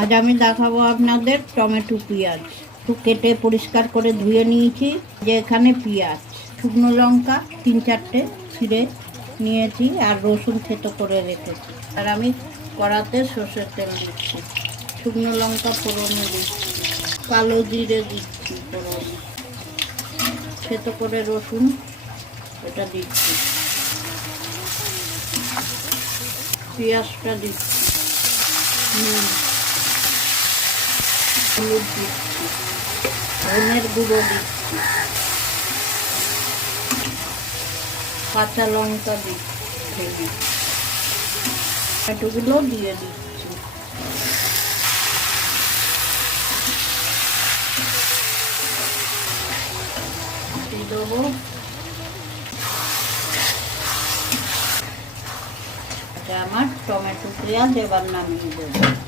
আজ আমি দেখাবো আপনাদের টমেটো পেঁয়াজ কেটে পরিষ্কার করে ধুয়ে নিয়েছি। যে এখানে পেঁয়াজ, শুকনো লঙ্কা 3-4টে ছিঁড়ে নিয়েছি আর রসুন থেতো করে রেখেছি। আর আমি কড়াতে সর্ষের তেল দিচ্ছি, শুকনো লঙ্কা ফোড়নে দিচ্ছি, কালো জিরে দিচ্ছি ফোড়নে, থেতো করে রসুন এটা দিচ্ছি, পেঁয়াজটা দিচ্ছি, হলুদ দিচ্ছি, ধনের গুঁড়ো দিচ্ছি, কাঁচা লঙ্কা দিচ্ছি, টমেটোগুলো দিয়ে দিচ্ছি, দেবো আমার টমেটো পেঁয়াজ এবার নামিয়ে দেবো।